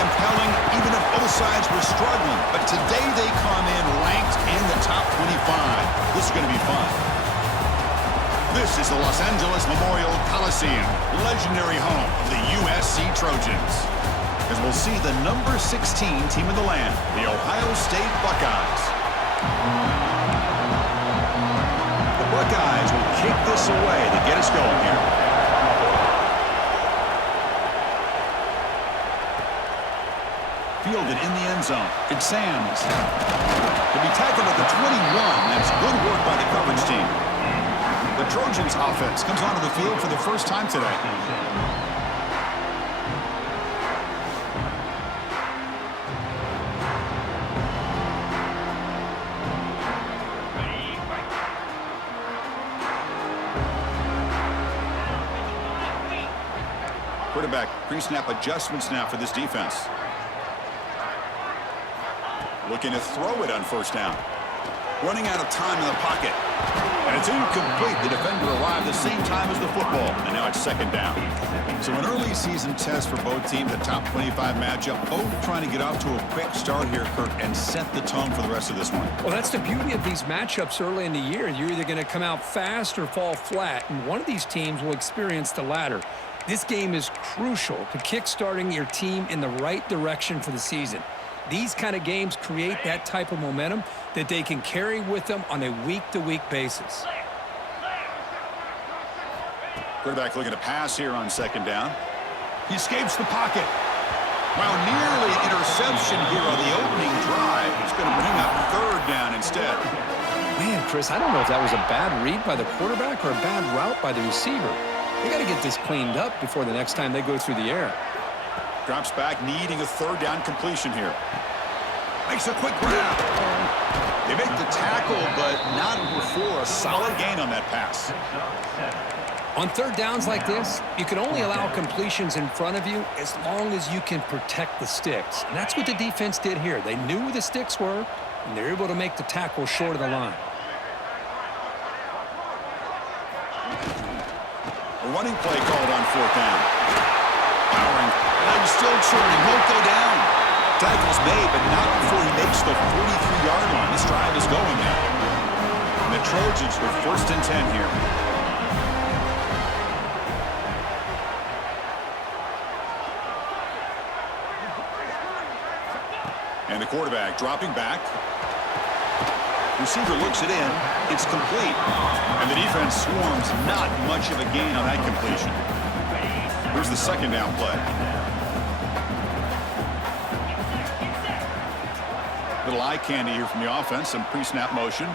compelling even if both sides were struggling. But today they come in ranked in the top 25. This is going to be fun. This is the Los Angeles Memorial Coliseum, legendary home of the USC Trojans. As we'll see the number 16 team in the land, the Ohio State Buckeyes. The Buckeyes will kick this away to get us going here. Fielded in the end zone. It's Sams. To be tackled at the 21. That's good work by the coverage team. The Trojans offense comes onto the field for the first time today. Quarterback pre-snap adjustments now for this defense. Looking to throw it on first down. Running out of time in the pocket. And it's incomplete. The defender arrived the same time as the football. And now it's second down. So an early season test for both teams, a top 25 matchup. Both trying to get off to a quick start here, Kirk, and set the tone for the rest of this one. Well, that's the beauty of these matchups early in the year. You're either going to come out fast or fall flat. And one of these teams will experience the latter. This game is crucial to kick-starting your team in the right direction for the season. These kind of games create that type of momentum that they can carry with them on a week-to-week basis. Quarterback looking to pass here on second down. He escapes the pocket. Wow, nearly an interception here on the opening drive. He's going to bring up third down instead. Man, Chris, I don't know if that was a bad read by the quarterback or a bad route by the receiver. They got to get this cleaned up before the next time they go through the air. Drops back, needing a third down completion here. Makes a quick grab. They make the tackle, but not before a solid gain on that pass. On third downs like this, you can only allow completions in front of you as long as you can protect the sticks. And that's what the defense did here. They knew where the sticks were, and they're able to make the tackle short of the line. A running play called on fourth down. Powering. Legs still churning. Won't go down. Tackle's made, but not before he makes the 43-yard line. This drive is going now. And the Trojans with first and 10 here. And the quarterback dropping back. Receiver looks it in. It's complete. And the defense swarms. Not much of a gain on that completion. Here's the second down play. Little eye candy here from the offense. Some pre-snap motion.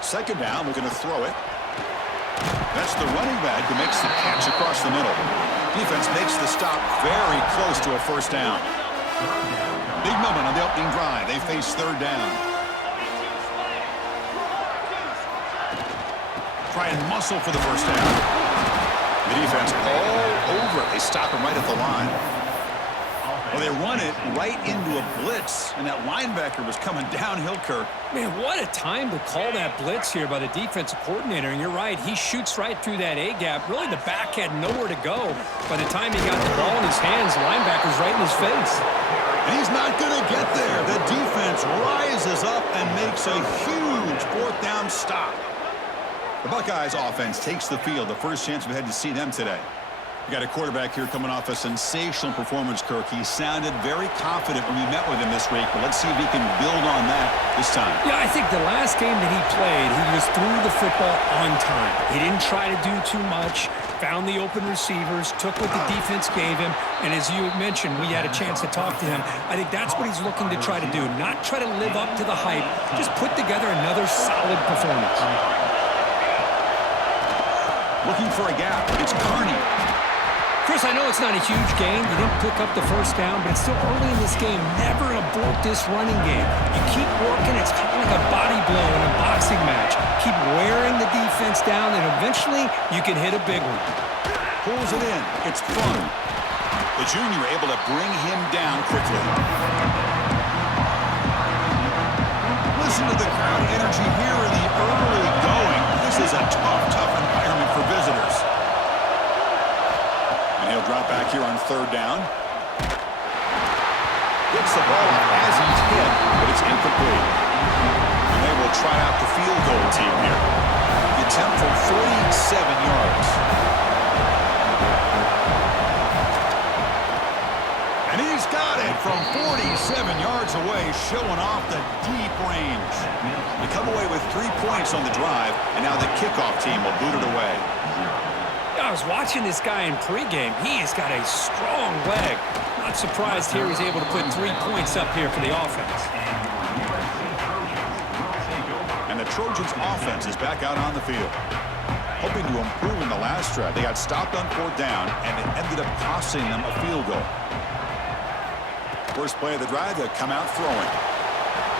Second down. Looking to throw it. That's the running back who makes the catch across the middle. Defense makes the stop very close to a first down. Big moment on the opening drive. They face third down. Try and muscle for the first down. The defense all over it. They stop him right at the line. Well, they run it right into a blitz, and that linebacker was coming downhill, Kirk. Man, what a time to call that blitz here by the defensive coordinator. And you're right, he shoots right through that A-gap. Really, the back had nowhere to go. By the time he got the ball in his hands, the linebacker's right in his face. And he's not going to get there. The defense rises up and makes a huge fourth down stop. The Buckeyes offense takes the field. The first chance we've had to see them today. We got a quarterback here coming off a sensational performance, Kirk. He sounded very confident when we met with him this week, but let's see if he can build on that this time. Yeah, I think the last game that he played, he was through the football on time. He didn't try to do too much, found the open receivers, took what the defense gave him, and as you mentioned, we had a chance to talk to him. I think that's what he's looking to try to do, not try to live up to the hype, just put together another solid performance. Looking for a gap. It's Carney. Chris, I know it's not a huge gain. You didn't pick up the first down, but it's still early in this game. Never abort this running game. You keep working. It's kind of like a body blow in a boxing match. Keep wearing the defense down, and eventually you can hit a big one. Pulls it in. It's fun. The junior able to bring him down quickly. Listen to the crowd energy here in the early going. This is a tough environment for visitors. And he'll drop back here on third down. Gets the ball as he's hit, but it's incomplete. And they will try out the field goal team here. The attempt from 47 yards. And he's got it from 47 yards away, showing off the deep range. They come away with 3 points on the drive, and now the kickoff team will boot it away. I was watching this guy in pregame. He has got a strong leg. Not surprised here he's able to put 3 points up here for the offense. And the Trojans' offense is back out on the field. Hoping to improve in the last drive. They got stopped on 4th down, and it ended up costing them a field goal. First play of the drive, they'll come out throwing.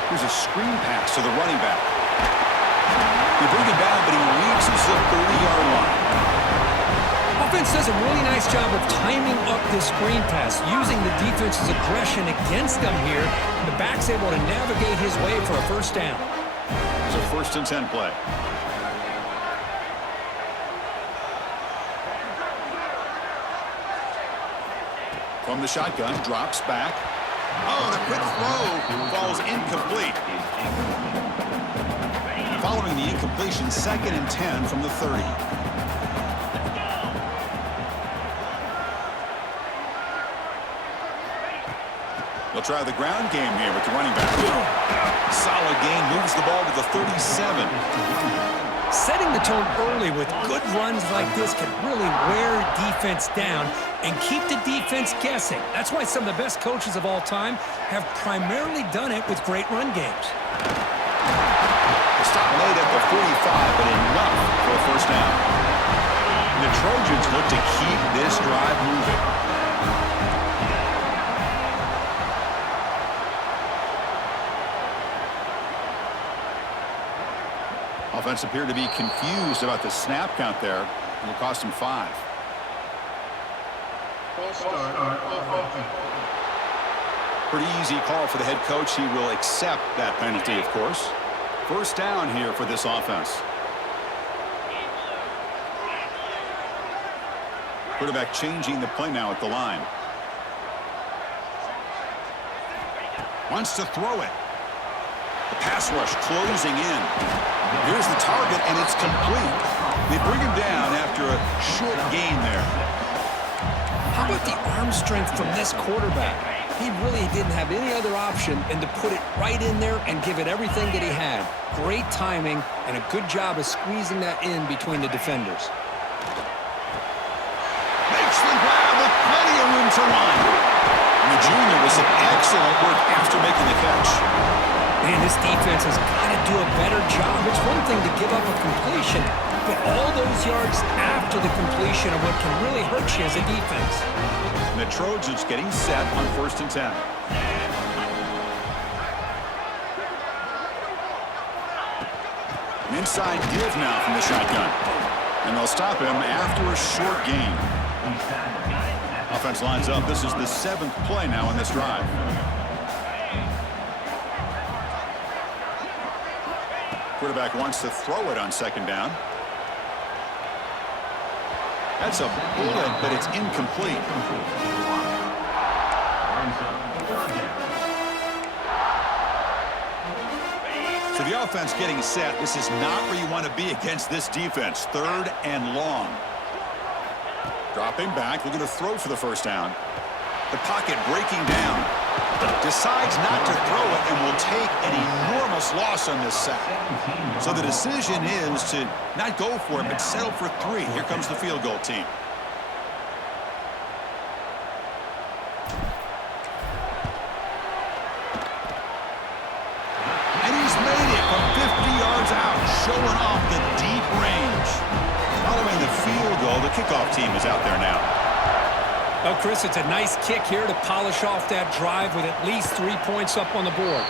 Here's a screen pass to the running back. They bring him down, but he reaches the 30-yard line. Offense does a really nice job of timing up this screen pass, using the defense's aggression against them here. The back's able to navigate his way for a first down. It's a 1st and 10 play. From the shotgun, drops back. Oh, the quick throw falls incomplete. Following the incompletion, 2nd and 10 from the 30. They'll try the ground game here with the running back. Solid gain, moves the ball to the 37. Setting the tone early with good runs like this can really wear defense down and keep the defense guessing. That's why some of the best coaches of all time have primarily done it with great run games. Stop late at the 45, but enough for a first down. The Trojans look to keep this drive moving. Offense appeared to be confused about the snap count there. It'll cost him 5. Pretty easy call for the head coach. He will accept that penalty, of course. First down here for this offense. Quarterback changing the play now at the line. Wants to throw it. The pass rush closing in. Here's the target, and it's complete. They bring him down after a short gain there. How about the arm strength from this quarterback? He really didn't have any other option than to put it right in there and give it everything that he had. Great timing and a good job of squeezing that in between the defenders. Makes the grab with plenty of room to run. And the junior with some excellent work after making the catch. Man, this defense has got to do a better job. It's one thing to give up a completion, but all those yards after the completion are what can really hurt you as a defense. And the Trojans getting set on 1st and 10. An inside give now from the shotgun. And they'll stop him after a short gain. Offense lines up. This is the 7th play now in this drive. Quarterback wants to throw it on 2nd down. That's a bullet, but it's incomplete. So the offense getting set. This is not where you want to be against this defense. 3rd and long. Dropping back, looking to throw for the first down. The pocket breaking down. Decides not to throw it and will take an enormous loss on this sack. So the decision is to not go for it, but settle for 3. Here comes the field goal team. And he's made it from 50 yards out, showing off the deep range. Following the field goal, the kickoff team is out there now. Well, Chris, it's a nice kick here to polish off that drive with at least 3 points up on the board.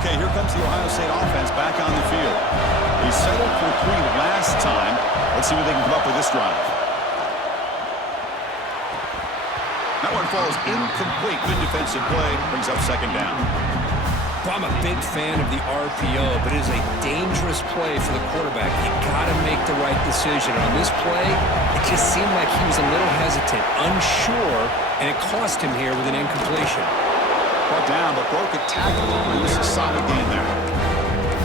Okay, here comes the Ohio State offense back on the field. He settled for 3 last time. Let's see what they can come up with this drive. That one falls incomplete. Good defensive play. Brings up 2nd down. Well, I'm a big fan of the RPO, but it is a dangerous play for the quarterback. You got to make the right decision. On this play, it just seemed like he was a little hesitant, unsure, and it cost him here with an incompletion. Brought down, but broke a tackle. This is a solid game there.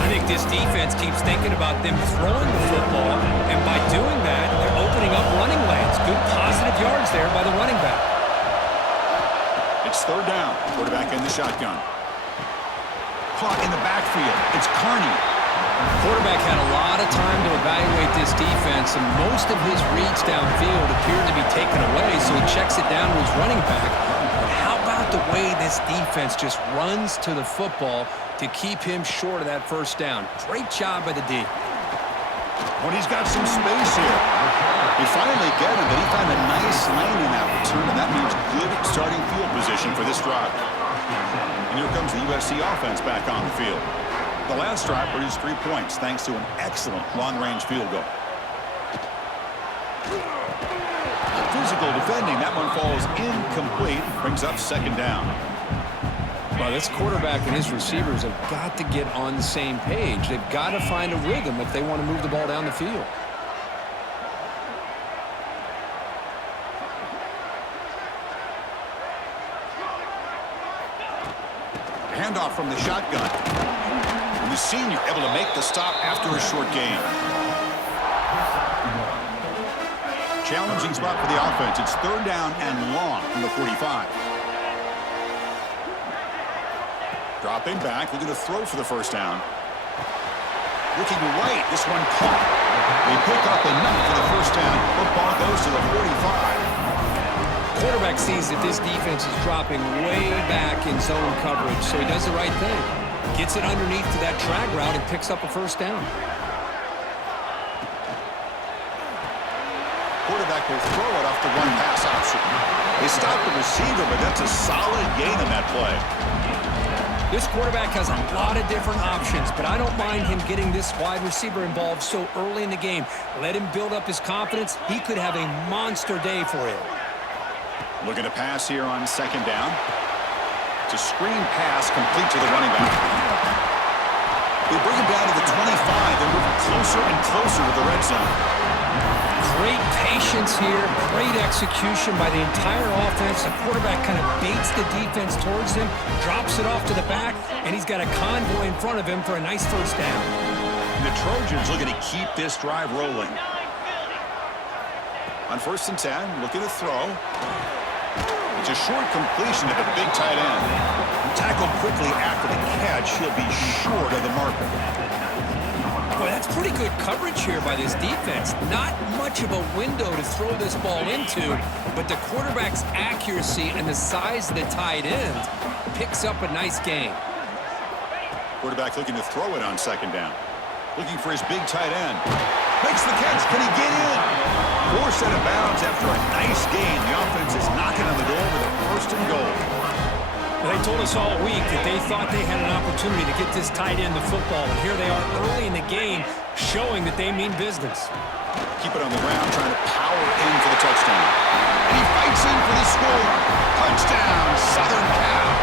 I think this defense keeps thinking about them throwing the football, and by doing that, they're opening up running lanes. Good positive yards there by the running back. It's third down. Quarterback in the shotgun. Caught in the backfield. It's Carney. Quarterback had a lot of time to evaluate this defense, and most of his reads downfield appeared to be taken away, so he checks it down to his running back. But how about the way this defense just runs to the football to keep him short of that first down? Great job by the D. When he's got some space here. They finally get him, but he found a nice lane in that return, and that means good starting field position for this drive. And here comes the USC offense back on the field. The last drive produced 3 points thanks to an excellent long-range field goal. Physical defending. That one falls incomplete. Brings up second down. Well, this quarterback and his receivers have got to get on the same page. They've got to find a rhythm if they want to move the ball down the field. Handoff from the shotgun. And the senior able to make the stop after a short gain. Challenging spot for the offense. It's third down and long from the 45. Dropping back, looking to throw for the first down. Looking right, this one caught. They pick up enough for the first down. Football goes to the 45. Quarterback sees that this defense is dropping way back in zone coverage, so he does the right thing. Gets it underneath to that drag route and picks up a first down. Quarterback will throw it off the one pass option. They stop the receiver, but that's a solid gain on that play. This quarterback has a lot of different options, but I don't mind him getting this wide receiver involved so early in the game. Let him build up his confidence. He could have a monster day for him. Looking to pass here on second down. It's a screen pass complete to the running back. They bring him down to the 25. They're moving closer and closer to the red zone. Great patience here. Great execution by the entire offense. The quarterback kind of baits the defense towards him, drops it off to the back, and he's got a convoy in front of him for a nice first down. The Trojans looking to keep this drive rolling. On first and 10, looking to throw. It's a short completion to the big tight end. Tackled quickly after the catch. He'll be short of the marker. Boy, that's pretty good coverage here by this defense. Not much of a window to throw this ball into, but the quarterback's accuracy and the size of the tight end picks up a nice gain. Quarterback looking to throw it on second down. Looking for his big tight end. Makes the catch. Can he get in? Forced out of bounds after a nice gain. The offense is knocking on the door with a first and goal. Well, they told us all week that they thought they had an opportunity to get this tight end the football, and here they are early in the game showing that they mean business. Keep it on the ground, trying to power in for the touchdown. And he fights in for the score. Touchdown, Southern Cal.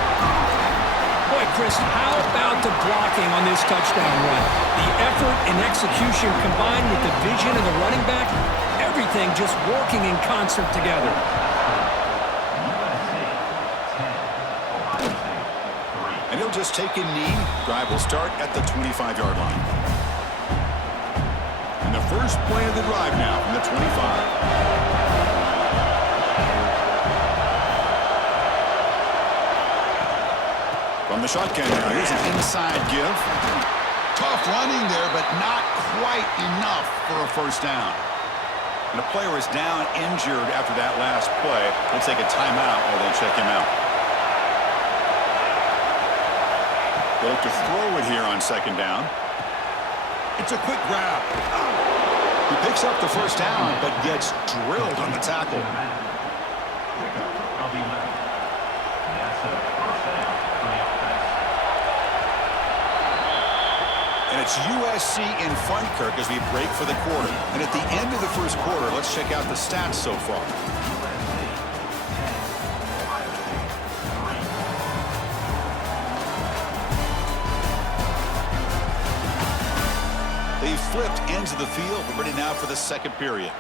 Boy, Chris, how about the blocking on this touchdown run? The effort and execution combined with the vision of the running back, everything just working in concert together. And he'll just take a knee. Drive will start at the 25-yard line. And the first play of the drive now from the 25. From the shotgun now, here's an inside give. Tough running there, but not quite enough for a first down. And the player is down injured after that last play. They'll take a timeout while they check him out. They'll look to throw it here on second down. It's a quick grab. He picks up the first down, but gets drilled on the tackle. And it's USC in front, Kirk, as we break for the quarter. And at the end of the first quarter, let's check out the stats so far. flipped ends of the field. We're ready now for the second period.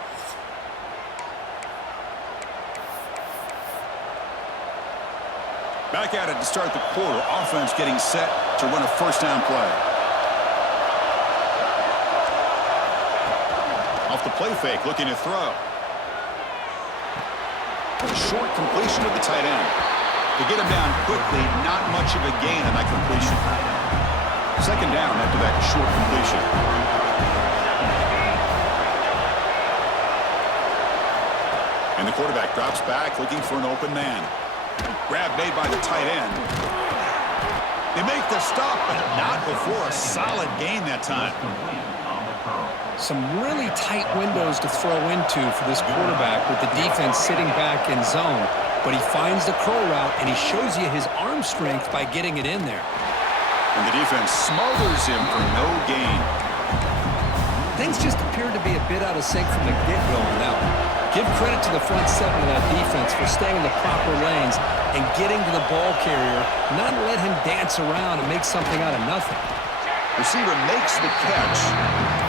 Back at it to start the quarter. Offense getting set to run a first down play. Off the play fake, looking to throw. A short completion to the tight end. To get him down quickly, not much of a gain on that completion. Second down after that short completion. And the quarterback drops back, looking for an open man. Grab made by the tight end. They make the stop, but not before a solid gain that time. Some really tight windows to throw into for this quarterback with the defense sitting back in zone. But he finds the curl route, and he shows you his arm strength by getting it in there. And the defense smothers him for no gain. Things just appear to be a bit out of sync from the get-go on that one. Give credit to the front seven of that defense for staying in the proper lanes and getting to the ball carrier, not let him dance around and make something out of nothing. Receiver makes the catch.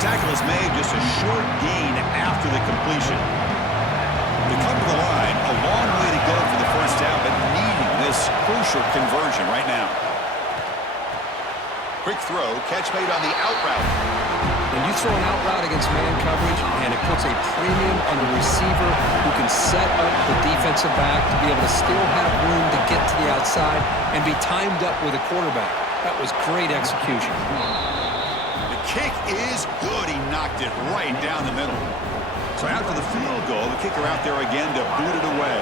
Tackle is made, just a short gain after the completion. To come to the line, a long way to go for the first down, but needing this crucial conversion right now. Quick throw, catch made on the out route. When you throw an out route against man coverage, and it puts a premium on the receiver who can set up the defensive back to be able to still have room to get to the outside and be timed up with a quarterback. That was great execution. The kick is good. He knocked it right down the middle. So after the field goal, the kicker out there again to boot it away.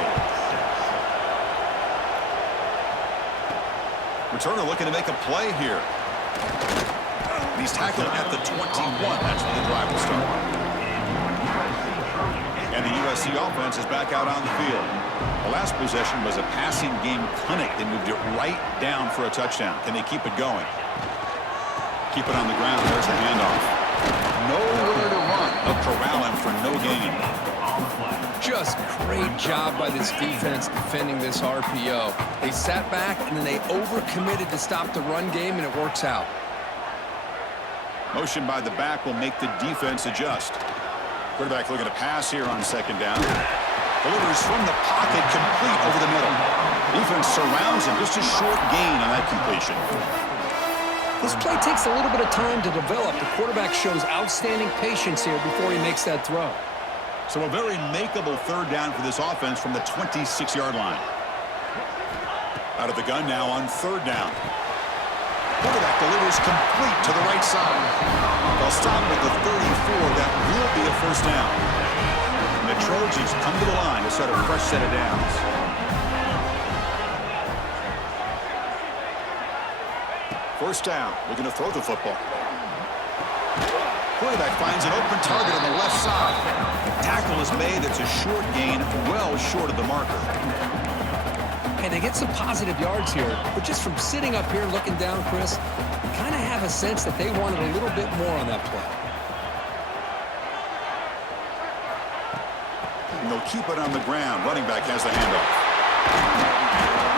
Returner looking to make a play here. And he's tackled at the 21. That's where the drive will start. And the USC offense is back out on the field. The last possession was a passing game clinic. They moved it right down for a touchdown. Can they keep it going? Keep it on the ground. There's the handoff. Nowhere to run. They'll corral him for no gain. Just great job by this defense defending this RPO. They sat back, and then they overcommitted to stop the run game, and it works out. Motion by the back will make the defense adjust. Quarterback looking to pass here on second down. Delivers from the pocket, complete over the middle. Defense surrounds him. Just a short gain on that completion. This play takes a little bit of time to develop. The quarterback shows outstanding patience here before he makes that throw. So a very makeable third down for this offense from the 26-yard line. Out of the gun now on third down. Quarterback delivers complete to the right side. They'll stop at the 34. That will be a first down. And the Trojans come to the line to set a fresh set of downs. First down. Looking to throw the football. Quarterback finds an open target on the left side. Tackle is made. It's a short gain, well short of the marker. Hey, they get some positive yards here, but just from sitting up here looking down, Chris, you kind of have a sense that they wanted a little bit more on that play. And they'll keep it on the ground. Running back has the handoff.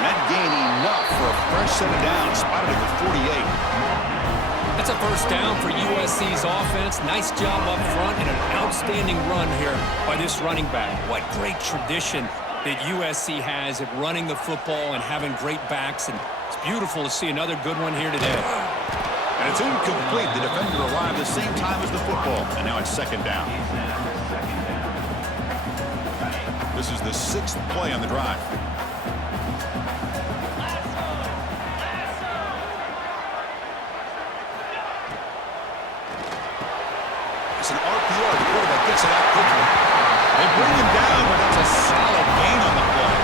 That gain enough for a fresh set of downs. Spotted at the 48. That's a first down for USC's offense. Nice job up front and an outstanding run here by this running back. What great tradition that USC has at running the football and having great backs, and it's beautiful to see another good one here today. And it's incomplete. The defender arrived the same time as the football, and now it's second down. This is the 6th play on the drive. It's an RPO. The quarterback gets it out quickly. They bring him down, but that's a solid gain on the play.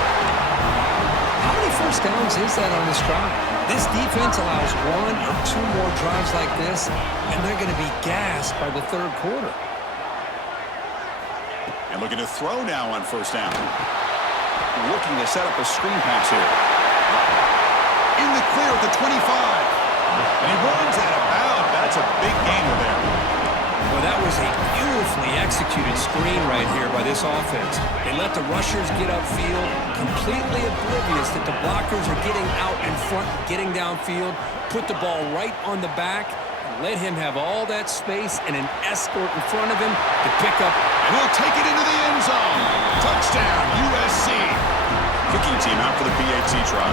How many first downs is that on this drive? This defense allows 1 or 2 more drives like this, and they're going to be gassed by the third quarter. And looking to throw now on first down. Looking to set up a screen pass here. In the clear at the 25. And he runs out of bounds. That's a big gainer there. Well, that was a beautifully executed screen right here by this offense. They let the rushers get upfield, completely oblivious that the blockers are getting out in front, getting downfield, put the ball right on the back, and Let him have all that space and an escort in front of him to pick up. And he'll take it into the end zone. Touchdown, USC. Kicking team out for the PAT try.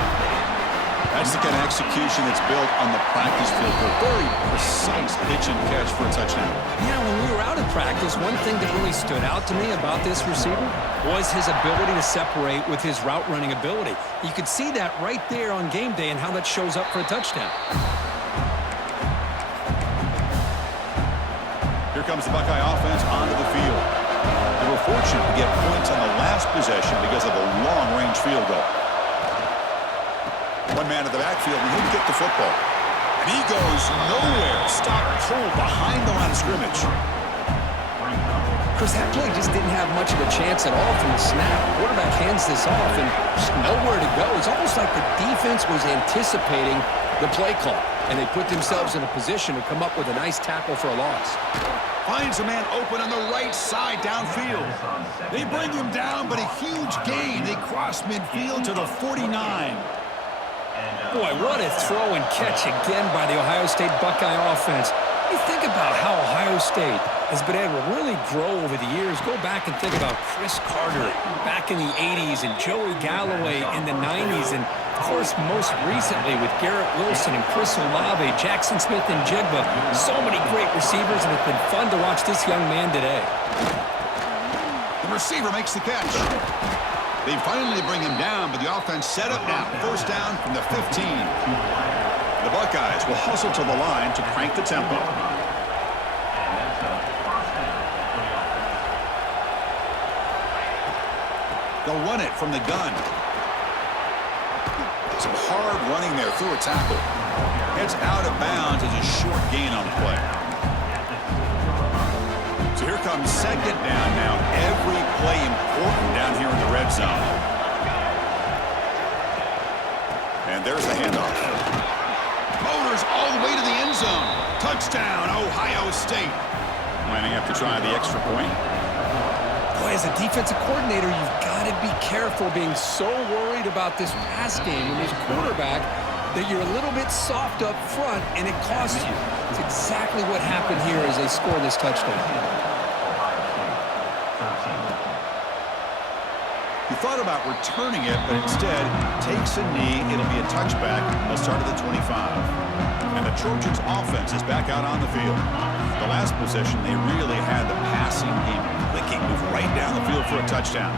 That's the kind of execution that's built on the practice field. A very precise pitch and catch for a touchdown. Yeah, when we were out at practice, one thing that really stood out to me about this receiver was his ability to separate with his route running ability. You could see that right there on game day and how that shows up for a touchdown. Here comes the Buckeye offense onto the field. They were fortunate to get points on the last possession because of a long-range field goal. One man in the backfield, and he'll get the football. And he goes nowhere. Stopped cold behind the line of scrimmage. Chris, that play just didn't have much of a chance at all from the snap. Quarterback hands this off and just nowhere to go. It's almost like the defense was anticipating the play call, and they put themselves in a position to come up with a nice tackle for a loss. Finds a man open on the right side downfield. They bring him down, but a huge gain. They cross midfield to the 49. Boy, what a throw and catch again by the Ohio State Buckeye offense. You think about how Ohio State has been able to really grow over the years. Go back and think about Chris Carter back in the 80s and Joey Galloway in the 90s. And, of course, most recently with Garrett Wilson and Chris Olave, Jackson Smith and Jigba. So many great receivers, and it's been fun to watch this young man today. The receiver makes the catch. They finally bring him down, but the offense set up now. First down from the 15. The Buckeyes will hustle to the line to crank the tempo. They'll run it from the gun. Some hard running there through a tackle. Heads out of bounds as a short gain on the play. So here comes second down now. Every play important down here in the red zone. And there's the handoff. Motors all the way to the end zone. Touchdown, Ohio State. Lining up to try the extra point. Boy, as a defensive coordinator, you've got to be careful being so worried about this pass game when there's a quarterback that you're a little bit soft up front and it costs you. It's exactly what happened here as they score this touchdown. He thought about returning it, but instead takes a knee. It'll be a touchback. They'll start at the 25. And the Trojans offense is back out on the field. The last possession, they really had the passing game clicking, move right down the field for a touchdown.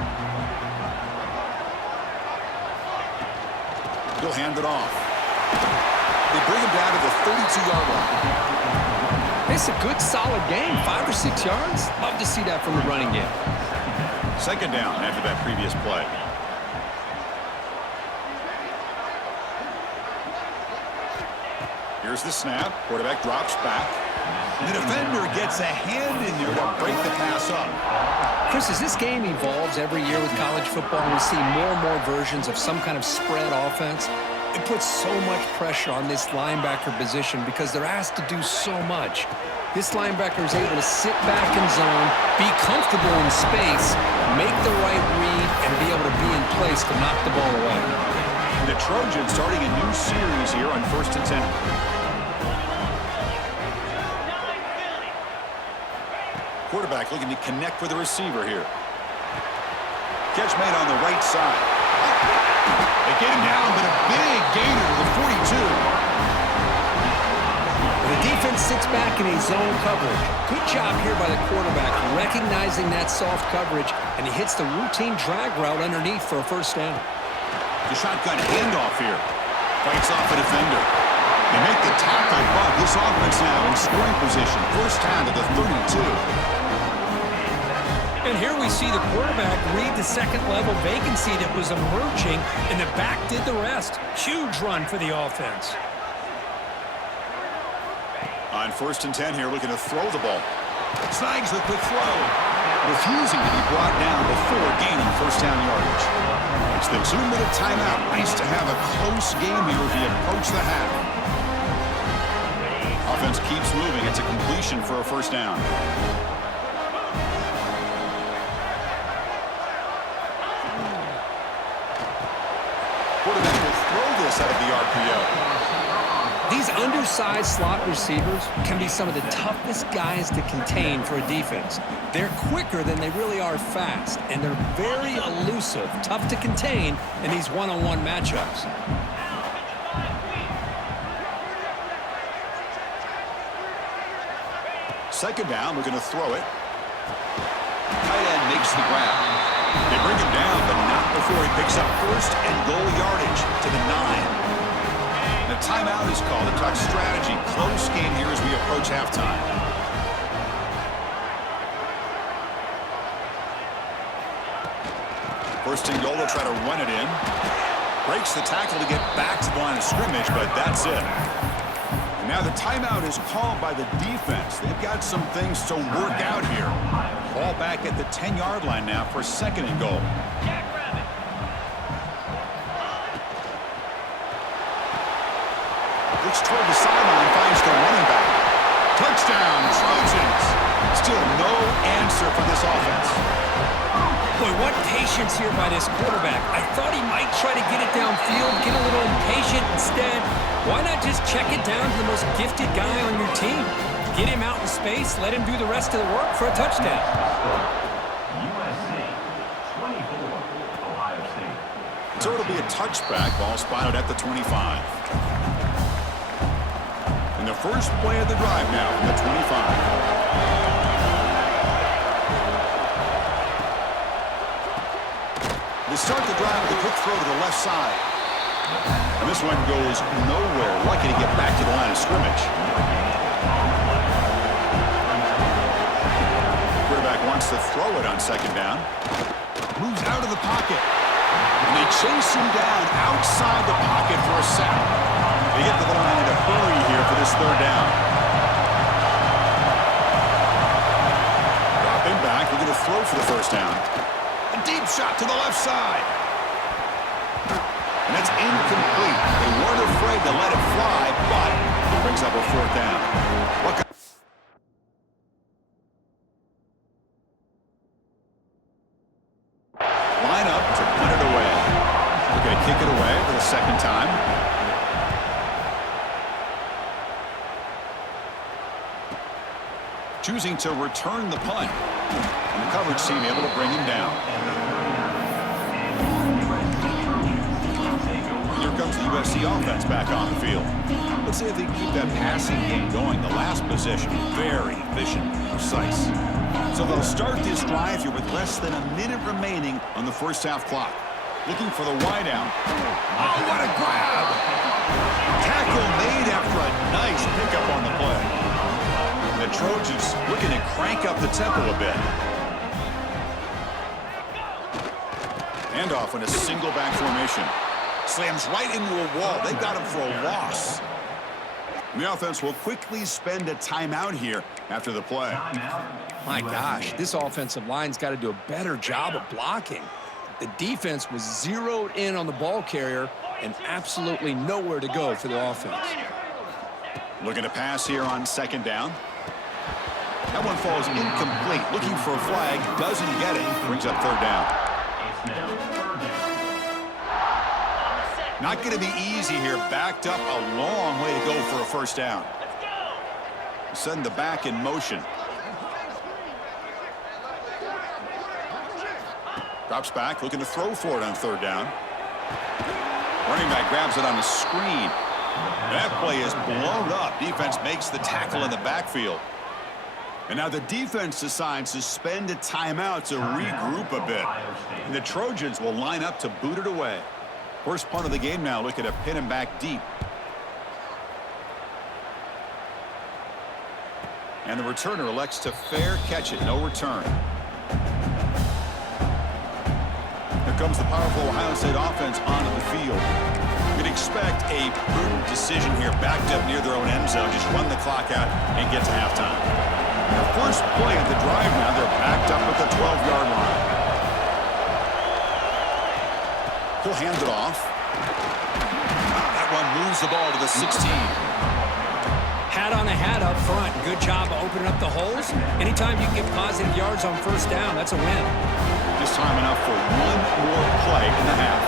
He'll hand it off. They bring him down to the 32-yard line. It's a good, solid game. 5 or 6 yards. Love to see that from the running game. Second down after that previous play. Here's the snap. Quarterback drops back. The defender gets a hand in there to break the pass up. Chris, as this game evolves every year with college football, we see more and more versions of some kind of spread offense. It puts so much pressure on this linebacker position because they're asked to do so much. This linebacker is able to sit back in zone, be comfortable in space, make the right read, and be able to be in place to knock the ball away. The Trojans starting a new series here on 1st and 10. Quarterback looking to connect with the receiver here. Catch made on the right side. They get him down, but a big gainer to the 42. The defense sits back in a zone coverage. Good job here by the quarterback, recognizing that soft coverage, and he hits the routine drag route underneath for a first down. The shotgun handoff here. Fights off a defender. They make the tackle, but this offense now in scoring position. First down to the 32. And here we see the quarterback read the second-level vacancy that was emerging, and the back did the rest. Huge run for the offense. On 1st and 10 here, looking to throw the ball. Snags the quick throw. Refusing to be brought down before gaining first down yardage. It's the 2-minute timeout. Nice to have a close game here as we approach the half. Offense keeps moving. It's a completion for a first down. Quarterback will throw this out of the RPO. These undersized slot receivers can be some of the toughest guys to contain for a defense. They're quicker than they really are fast, and they're very elusive, tough to contain in these one-on-one matchups. Second down, we're going to throw it. Tight end makes the grab. They bring him down, but not before he picks up first and goal yardage to the 9. The timeout is called to talk strategy. Close game here as we approach halftime. First and goal, they'll try to run it in. Breaks the tackle to get back to the line of scrimmage, but that's it. And now the timeout is called by the defense. They've got some things to work out here. Ball back at the 10-yard line now for second and goal. Looks toward the sideline, finds the running back. Touchdown, Trojans. Still no answer for this offense. Boy, what patience here by this quarterback. I thought he might try to get it downfield, get a little impatient. Instead, why not just check it down to the most gifted guy on your team? Get him out in space, let him do the rest of the work for a touchdown. USC 24, Ohio State. So it'll be a touchback, ball spotted at the 25. And the first play of the drive now from the 25. They start the drive with a quick throw to the left side. And this one goes nowhere. Lucky to get back to the line of scrimmage. Quarterback wants to throw it on second down. Moves out of the pocket. And they chase him down outside the pocket for a sack. They get to the line in a hurry here for this third down. Dropping back, we're going to throw for the first down. A deep shot to the left side. And that's incomplete. They weren't afraid to let it fly, but it brings up a fourth down. Line up to put it away. We're going to kick it away for the second time. Choosing to return the punt. And the coverage team able to bring him down. Here comes the USC offense back on the field. Let's see if they can keep that passing game going. The last possession, very efficient, precise. So they'll start this drive here with less than a minute remaining on the first half clock. Looking for the wideout. Oh, what a grab! Tackle made after a nice pickup on the play. The Trojans looking to crank up the tempo a bit. Handoff in a single back formation. Slams right into a wall. They got him for a loss. And the offense will quickly spend a timeout here after the play. My gosh, this offensive line's got to do a better job of blocking. The defense was zeroed in on the ball carrier and absolutely nowhere to go for the offense. Looking to pass here on second down. That one falls incomplete. Looking for a flag. Doesn't get it. Brings up third down. Not going to be easy here. Backed up a long way to go for a first down. Send the back in motion. Drops back, looking to throw for it on third down. Running back grabs it on the screen. That play is blown up. Defense makes the tackle in the backfield. And now the defense decides to spend a timeout to regroup a bit. And the Trojans will line up to boot it away. First punt of the game now, looking to pin him back deep. And the returner elects to fair catch it, no return. Here comes the powerful Ohio State offense onto the field. You'd expect a prudent decision here, backed up near their own end zone. Just run the clock out and get to halftime. The first play of the drive now, they're backed up at the 12-yard line. He'll hand it off. That one moves the ball to the 16. Hat on a hat up front. Good job of opening up the holes. Anytime you can get positive yards on first down, that's a win. Just time enough for one more play in the half.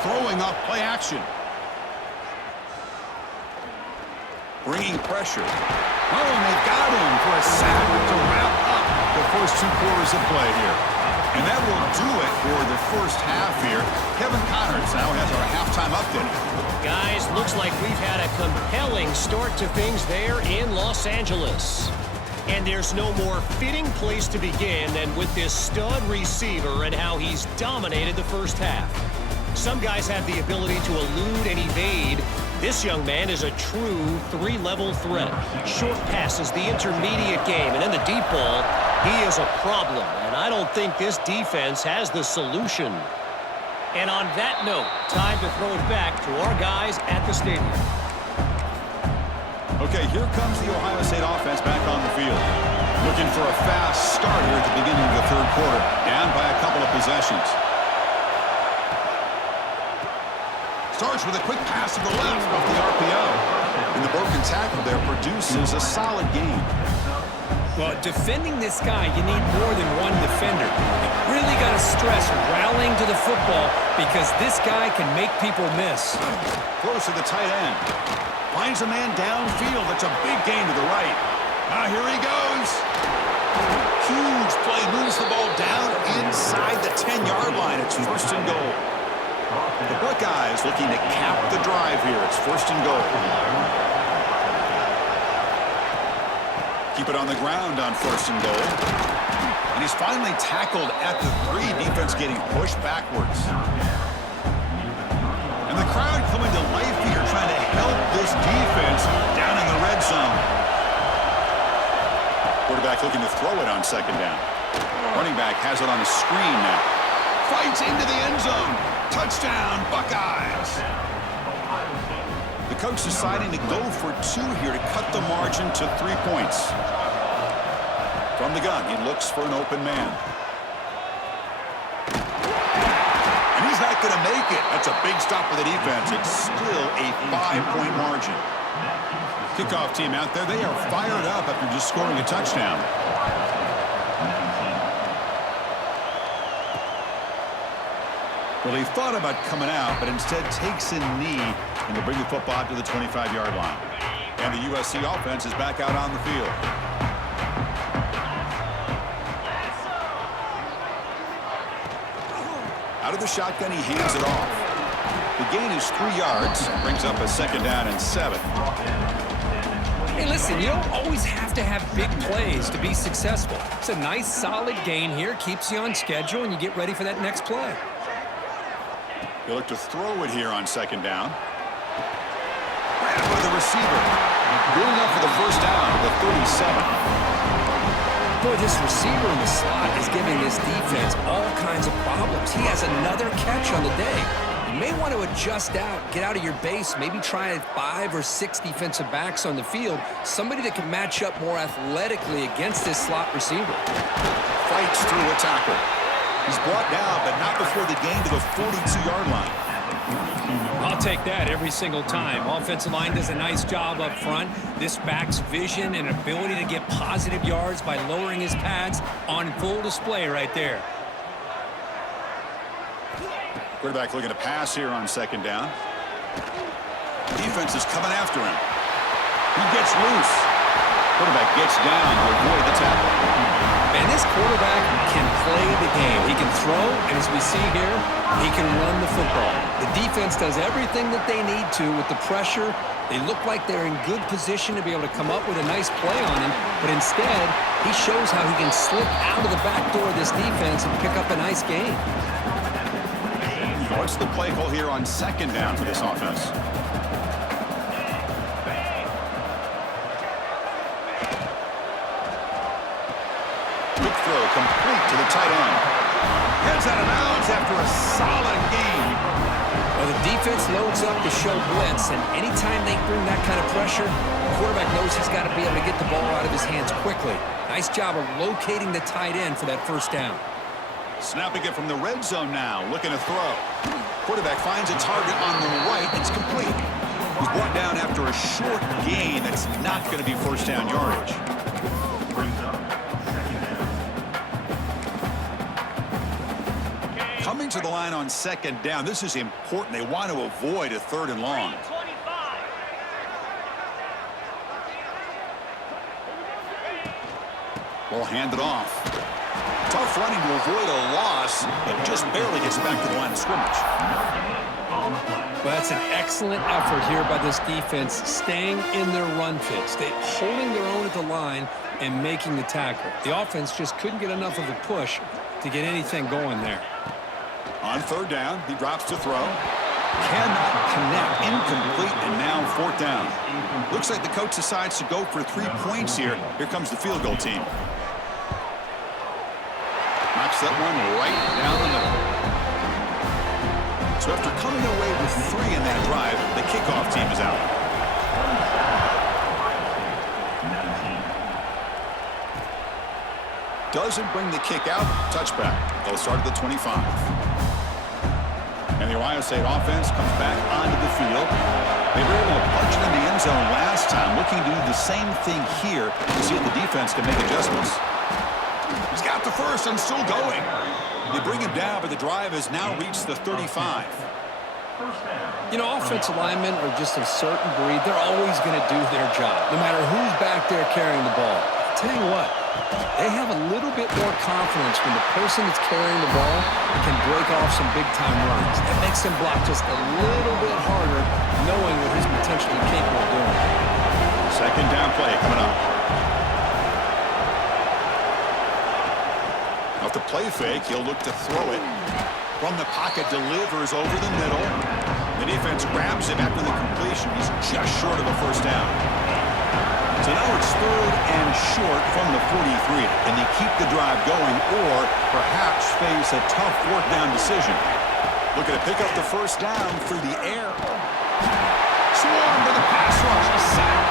Throwing up play action. bringing pressure. Oh, and they've got him for a sack to wrap up the first 2 quarters of play here. And that will do it for the first half here. Kevin Connors now has our halftime update. Guys, looks like we've had a compelling start to things there in Los Angeles. And there's no more fitting place to begin than with this stud receiver and how he's dominated the first half. Some guys have the ability to elude and evade. This young man is a true 3-level threat. Short passes, the intermediate game, and then the deep ball. He is a problem, and I don't think this defense has the solution. And on that note, time to throw it back to our guys at the stadium. Okay, here comes the Ohio State offense back on the field. Looking for a fast start here at the beginning of the third quarter. Down by a couple of possessions. Starts with a quick pass to the left off the RPO. And the broken tackle there produces a solid gain. Well, defending this guy, you need more than one defender. You really got to stress rallying to the football because this guy can make people miss. Close to the tight end. Finds a man downfield. That's a big gain to the right. Now here he goes. Huge play. Moves the ball down inside the 10-yard line. It's first and goal. The Buckeyes looking to cap the drive here. It's first and goal. Keep it on the ground on first and goal. And he's finally tackled at the 3. Defense getting pushed backwards. And the crowd coming to life here trying to help this defense down in the red zone. Quarterback looking to throw it on second down. Running back has it on the screen now. Fights into the end zone. Touchdown, Buckeyes. The coach deciding to go for 2 here to cut the margin to 3 points. From the gun, he looks for an open man. And he's not going to make it. That's a big stop for the defense. It's still a 5-point margin. Kickoff team out there, they are fired up after just scoring a touchdown. Well, he thought about coming out, but instead takes a knee and will bring the football out to the 25-yard line. And the USC offense is back out on the field. Out of the shotgun, he hands it off. The gain is 3 yards, brings up a second down and 7. Hey, listen, you don't always have to have big plays to be successful. It's a nice, solid gain here, keeps you on schedule, and you get ready for that next play. He'll look to throw it here on second down. Right up with the receiver. Going up for the first down at the 37. Boy, this receiver in the slot is giving this defense all kinds of problems. He has another catch on the day. You may want to adjust out, get out of your base, maybe try 5 or 6 defensive backs on the field, somebody that can match up more athletically against this slot receiver. Fights through a tackle. He's brought down, but not before the gain to the 42-yard line. I'll take that every single time. Offensive line does a nice job up front. This back's vision and ability to get positive yards by lowering his pads on full display right there. Quarterback looking to pass here on second down. Defense is coming after him. He gets loose. Quarterback gets down to avoid the tackle. And this quarterback can play the game. He can throw, and as we see here, he can run the football. The defense does everything that they need to with the pressure. They look like they're in good position to be able to come up with a nice play on him, but instead, he shows how he can slip out of the back door of this defense and pick up a nice gain. What's the play call here on second down for this offense? Quick throw complete to the tight end. Heads out of bounds after a solid gain. Well, the defense loads up to show blitz, and anytime they bring that kind of pressure, the quarterback knows he's got to be able to get the ball out of his hands quickly. Nice job of locating the tight end for that first down. Snapping it from the red zone now, looking to throw. Quarterback finds a target on the right. It's complete. He's brought down after a short gain that's not going to be first down yardage. Coming to the line on second down. This is important. They want to avoid a 3rd and long. Ball handed off. Tough running to avoid a loss, but just barely gets back to the line of scrimmage. Well, that's an excellent effort here by this defense, staying in their run fit, holding their own at the line and making the tackle. The offense just couldn't get enough of a push to get anything going there. On third down, he drops to throw. Cannot connect. Incomplete, and now fourth down. Looks like the coach decides to go for 3 points here. Here comes the field goal team. Knocks that one right down the middle. So after coming away with 3 in that drive, the kickoff team is out. Doesn't bring the kick out. Touchback. They'll start at the 25. And the Ohio State offense comes back onto the field. They were able to punch it in the end zone last time. Looking to do the same thing here to see if the defense can make adjustments. He's got the first and still going. They bring him down, but the drive has now reached the 35. You know, offensive linemen are just a certain breed. They're always going to do their job, no matter who's back there carrying the ball. I'll tell you what, they have a little bit more confidence when the person that's carrying the ball can break off some big-time runs. It makes them block just a little bit harder, knowing what he's potentially capable of doing. Second down play coming up. Off the play fake, he'll look to throw it. From the pocket, delivers over the middle. The defense grabs him after the completion. He's just short of a first down. So now it's third and short from the 43. Can they keep the drive going or perhaps face a tough fourth down decision? Looking to pick up the first down through the air. Swarm to the pass rush. A sack.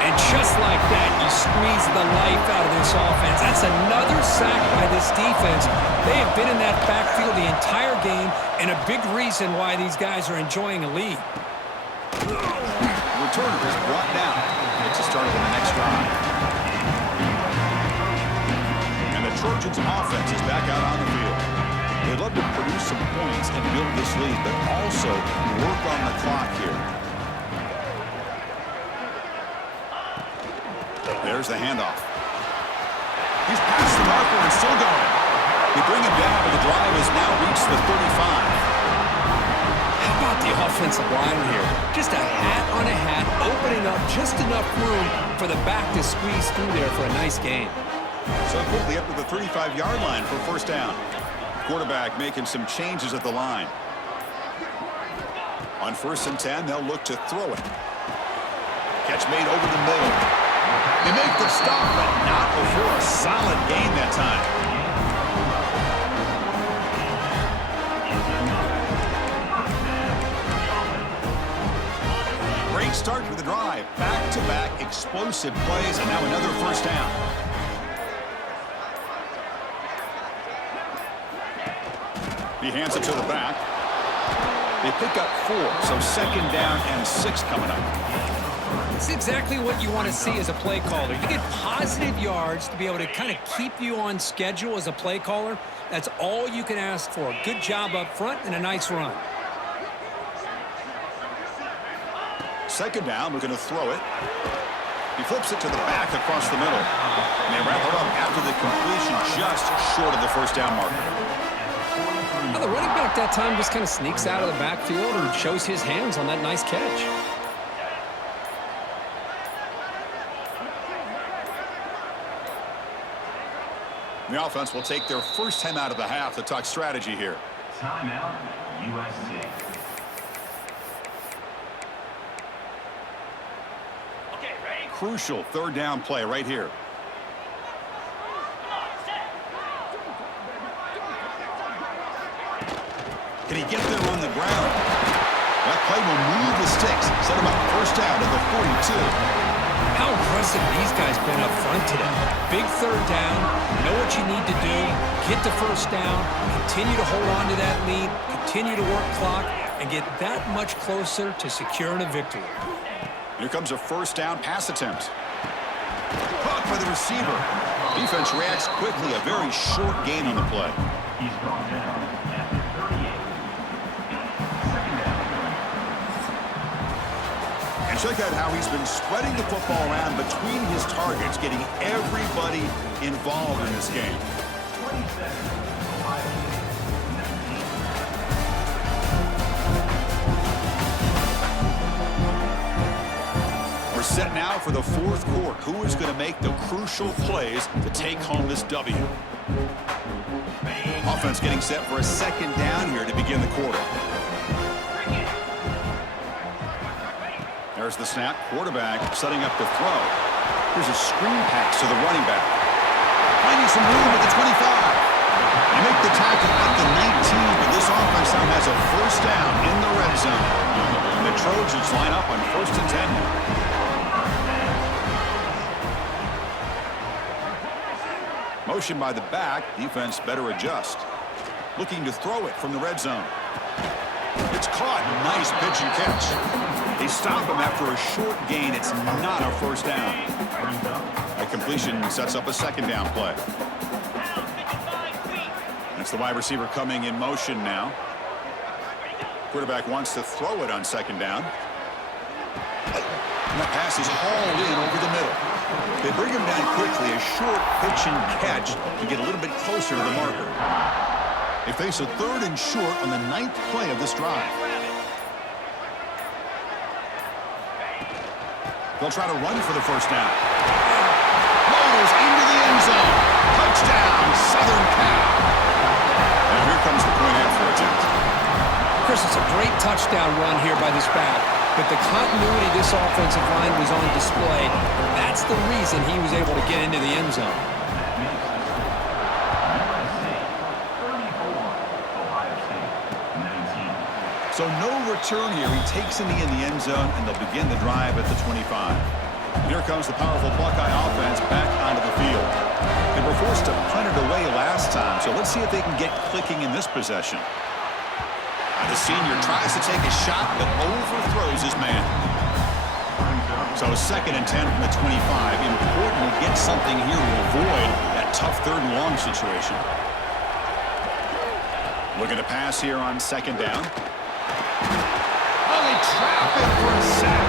And just like that, you squeeze the life out of this offense. That's another sack by this defense. They have been in that backfield the entire game, and a big reason why these guys are enjoying a lead. Returner is brought down. It's a start of the next drive. And the Trojans offense is back out on the field. They'd love to produce some points and build this lead, but also work on the clock here. There's the handoff. He's past the marker and still going. They bring him down, but the drive has now reached the 35. How about the offensive line here? Just a hat on a hat, opening up just enough room for the back to squeeze through there for a nice gain. So quickly up to the 35-yard line for first down. Quarterback making some changes at the line. On 1st and 10, they'll look to throw it. Catch made over the middle. They make the stop, but not before a solid gain that time. Great start to the drive. Back-to-back explosive plays, and now another first down. He hands it to the back. They pick up 4, so second down and 6 coming up. It's exactly what you want to see as a play caller. You get positive yards to be able to kind of keep you on schedule as a play caller. That's all you can ask for. Good job up front and a nice run. Second down, we're going to throw it. He flips it to the back across the middle. And they wrap it up after the completion just short of the first down marker. Now the running back that time just kind of sneaks out of the backfield and shows his hands on that nice catch. The offense will take their first time out of the half to talk strategy here. Timeout, USC. Okay, ready? Crucial third down play right here. Can he get there on the ground? That play will move the sticks. Set him up first down to the 42. How impressive these guys been up front today. Big third down, know what you need to do, get the first down, continue to hold on to that lead, continue to work clock, and get that much closer to securing a victory. Here comes a first down pass attempt. Caught by the receiver. Defense reacts quickly. A very short gain on the play. He's brought down at the 38. Second down. And Check out how he's been spreading the football around between his targets, getting everybody involved in this game. 27, Ohio State, 19. We're set now for the fourth quarter. Who is going to make the crucial plays to take home this W? Offense getting set for a second down here to begin the quarter. There's the snap. Quarterback setting up the throw. Here's a screen pass to the running back. Finding some room at the 25. They make the tackle at the 19, but this offense now has a first down in the red zone. And the Trojans line up on 1st and 10 now. Motion by the back. Defense better adjust. Looking to throw it from the red zone. It's caught. Nice pitch and catch. They stop him after a short gain. It's not a first down. A completion sets up a second down play. That's the wide receiver coming in motion now. Quarterback wants to throw it on second down. And that pass is hauled in over the middle. They bring him down quickly. A short pitch and catch to get a little bit closer to the marker. They face a 3rd and short on the 9th play of this drive. They'll try to run for the first down. Rolls into the end zone. Touchdown, Southern Cal. And here comes the point-after attempt. Chris, it's a great touchdown run here by this back. But the continuity of this offensive line was on display. And that's the reason he was able to get into the end zone. So no return here. He takes in the end zone, and they'll begin the drive at the 25. Here comes the powerful Buckeye offense back onto the field. They were forced to punt it away last time, so let's see if they can get clicking in this possession. The senior tries to take a shot, but overthrows his man. So 2nd and 10 from the 25. Important to get something here to avoid that tough 3rd and long situation. Looking to pass here on 2nd down. Oh, they trap it for a sack.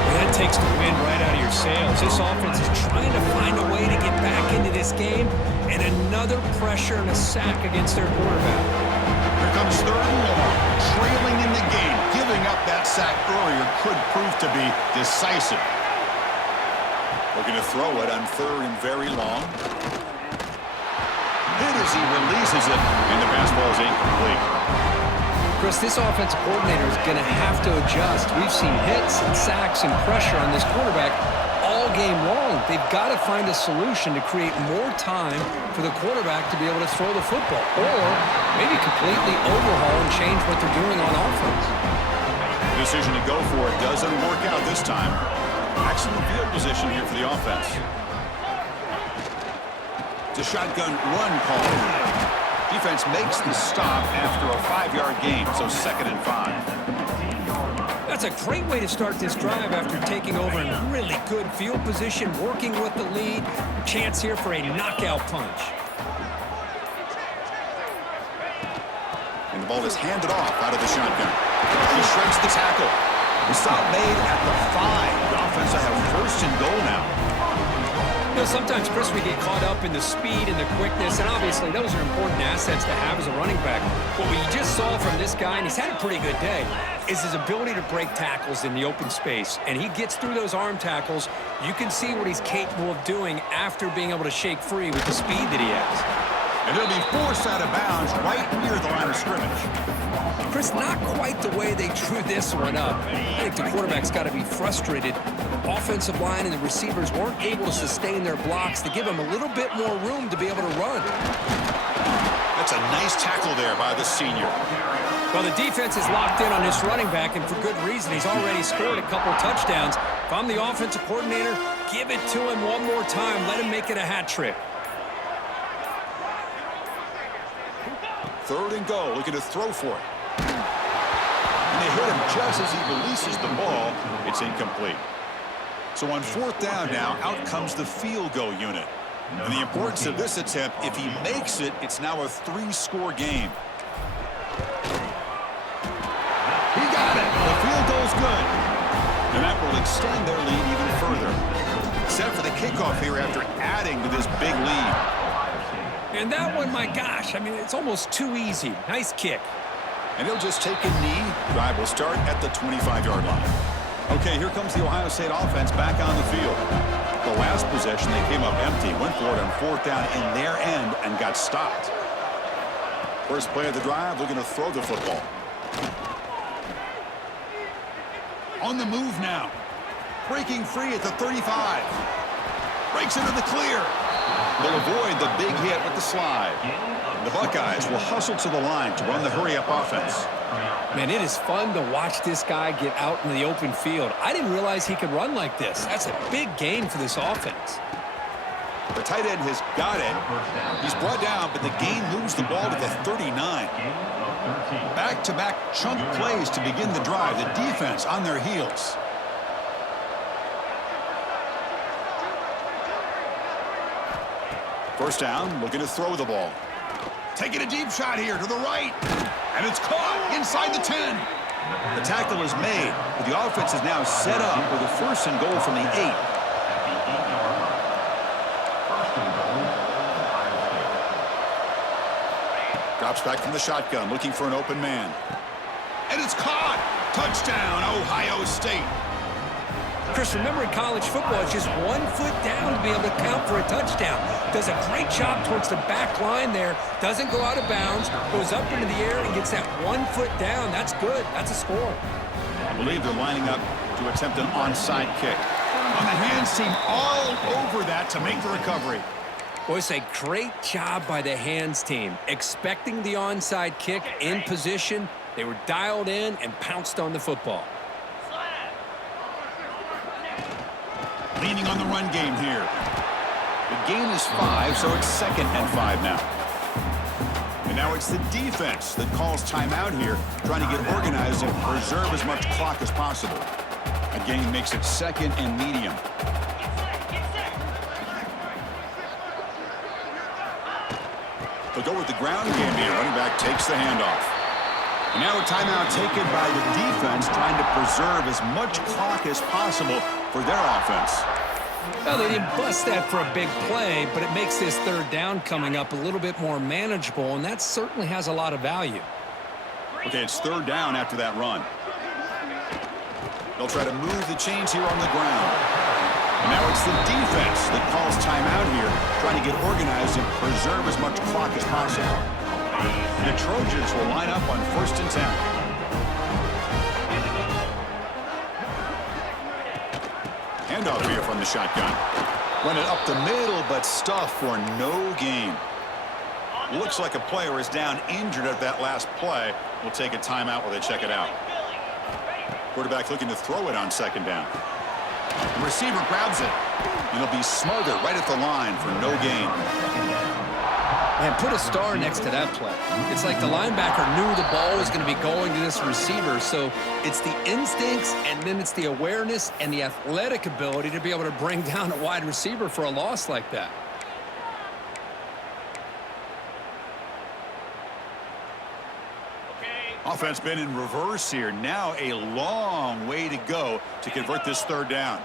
Well, that takes the wind right out of your sails. This offense is trying to find a way to get back into this game, and another pressure and a sack against their quarterback. Here comes 3rd and long, trailing in the game. Giving up that sack earlier could prove to be decisive. Looking to throw it on 3rd and very long. Hit as he releases it, and the pass ball is incomplete. Chris, this offensive coordinator is going to have to adjust. We've seen hits and sacks and pressure on this quarterback all game long. They've got to find a solution to create more time for the quarterback to be able to throw the football, or maybe completely overhaul and change what they're doing on offense. The decision to go for it doesn't work out this time. Excellent field position here for the offense. It's a shotgun run call. Defense makes the stop after a 5-yard gain, so 2nd and 5. That's a great way to start this drive after taking over in really good field position, working with the lead. Chance here for a knockout punch. And the ball is handed off out of the shotgun. He shreds the tackle. The stop made at the 5. The offense will have 1st and goal now. You know, sometimes, Chris, we get caught up in the speed and the quickness, and obviously those are important assets to have as a running back. What we just saw from this guy, and he's had a pretty good day, is his ability to break tackles in the open space. And he gets through those arm tackles. You can see what he's capable of doing after being able to shake free with the speed that he has. And he'll be forced out of bounds right near the line of scrimmage. Chris, not quite the way they drew this one up. I think the quarterback's got to be frustrated. Offensive line and the receivers weren't able to sustain their blocks to give him a little bit more room to be able to run. That's a nice tackle there by the senior. Well, the defense is locked in on this running back, and for good reason. He's already scored a couple touchdowns. If I'm the offensive coordinator, give it to him one more time. Let him make it a hat trick. 3rd and goal, looking to throw for it. And they hit him just as he releases the ball. It's incomplete. So on 4th down now, out comes the field goal unit. And the importance of this attempt, if he makes it, it's now a 3-score game. He got it. The field goal's good. extend their lead even further. Set for the kickoff here after adding to this big lead. And that one, my gosh, I mean, it's almost too easy. Nice kick. And he'll just take a knee. Drive will start at the 25-yard line. Okay, here comes the Ohio State offense back on the field. The last possession, they came up empty, went for it on 4th down in their end and got stopped. First play of the drive, looking to throw the football. On the move now. Breaking free at the 35. Breaks into the clear. They'll avoid the big hit with the slide. The Buckeyes will hustle to the line to run the hurry-up offense. Man, it is fun to watch this guy get out in the open field. I didn't realize he could run like this. That's a big gain for this offense. The tight end has got it. He's brought down, but the gain moves the ball to the 39. Back-to-back chunk plays to begin the drive. The defense on their heels. First down, looking to throw the ball. Taking a deep shot here to the right. And it's caught inside the 10. The tackle is made, but the offense is now set up with a 1st and goal from the 8. Drops back from the shotgun, looking for an open man. And it's caught. Touchdown, Ohio State. Chris, remember in college football, it's just 1 foot down to be able to count for a touchdown. Does a great job towards the back line there. Doesn't go out of bounds. Goes up into the air and gets that 1 foot down. That's good. That's a score. I believe they're lining up to attempt an onside kick. And the hands team all over that to make the recovery. Boy, it's a great job by the hands team. Expecting the onside kick in position. They were dialed in and pounced on the football. Leaning on the run game here. The gain is 5, so it's 2nd and 5 now. And now it's the defense that calls timeout here, trying to get organized and preserve as much clock as possible. A gain makes it 2nd and medium. They'll go with the ground game here. Running back takes the handoff. And now a timeout taken by the defense, trying to preserve as much clock as possible for their offense. Well, they didn't bust that for a big play, but it makes this 3rd down coming up a little bit more manageable, and that certainly has a lot of value. Okay, it's 3rd down after that run. They'll try to move the chains here on the ground. And now it's the defense that calls timeout here, trying to get organized and preserve as much clock as possible. The Trojans will line up on 1st and 10. Handoff here from the shotgun. Run it up the middle, but stuff for no gain. Looks like a player is down injured at that last play. We'll take a timeout while they check it out. Quarterback looking to throw it on 2nd down. The receiver grabs it, and he'll be smothered right at the line for no gain. Man, put a star next to that play. It's like the linebacker knew the ball was going to be going to this receiver, so it's the instincts, and then it's the awareness and the athletic ability to be able to bring down a wide receiver for a loss like that. Offense been in reverse here. Now a long way to go to convert this 3rd down.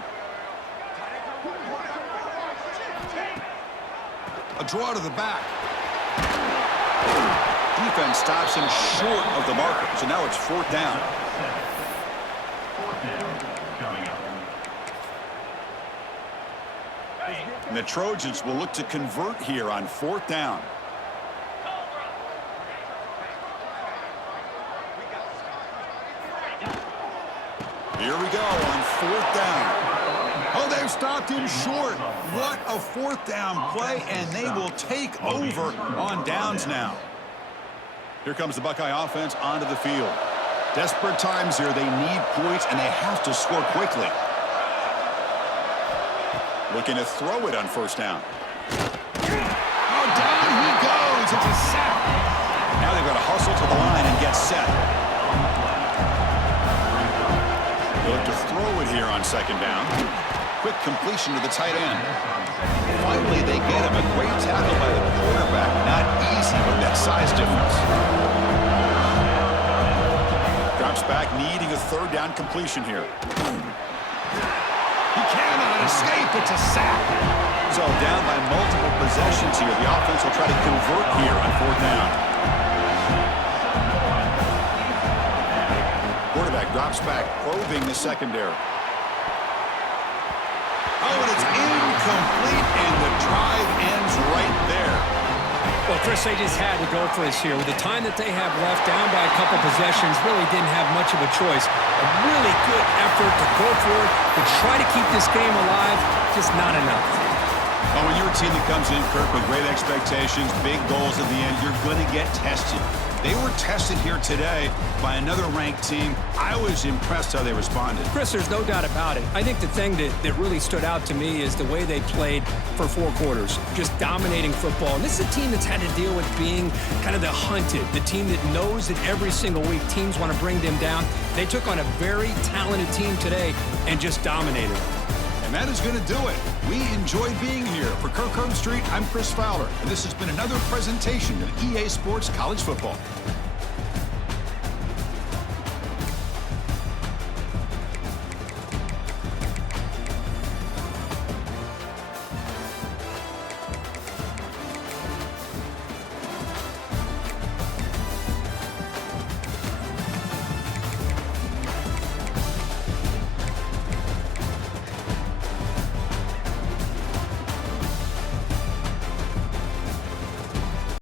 A draw to the back. Defense stops him short of the marker, so now it's 4th down. And the Trojans will look to convert here on 4th down. Here we go on 4th down. Oh, they've stopped him short. What a 4th down play, and they will take over on downs now. Here comes the Buckeye offense onto the field. Desperate times here. They need points, and they have to score quickly. Looking to throw it on 1st down. Oh, down he goes. It's a sack. Now they've got to hustle to the line and get set. They look to throw it here on 2nd down. Quick completion to the tight end. Finally, they get him. A great tackle by the quarterback. Not easy with that size difference. Drops back, needing a 3rd down completion here. cannot escape. It's a sack. So down by multiple possessions here. The offense will try to convert here on 4th down. Quarterback drops back, probing the secondary. Oh, and it's incomplete, and the drive ends right there. Well, Chris, they just had to go for this here. With the time that they have left, down by a couple possessions, really didn't have much of a choice. A really good effort to go for it, to try to keep this game alive, just not enough. Well, when you're a team that comes in, Kirk, with great expectations, big goals at the end, you're going to get tested. They were tested here today by another ranked team. I was impressed how they responded. Chris, there's no doubt about it. I think the thing that really stood out to me is the way they played for 4 quarters, just dominating football. And this is a team that's had to deal with being kind of the hunted, the team that knows that every single week teams want to bring them down. They took on a very talented team today and just dominated them. And that is going to do it. We enjoyed being here. For Kirk Street, I'm Chris Fowler, and this has been another presentation of EA Sports College Football.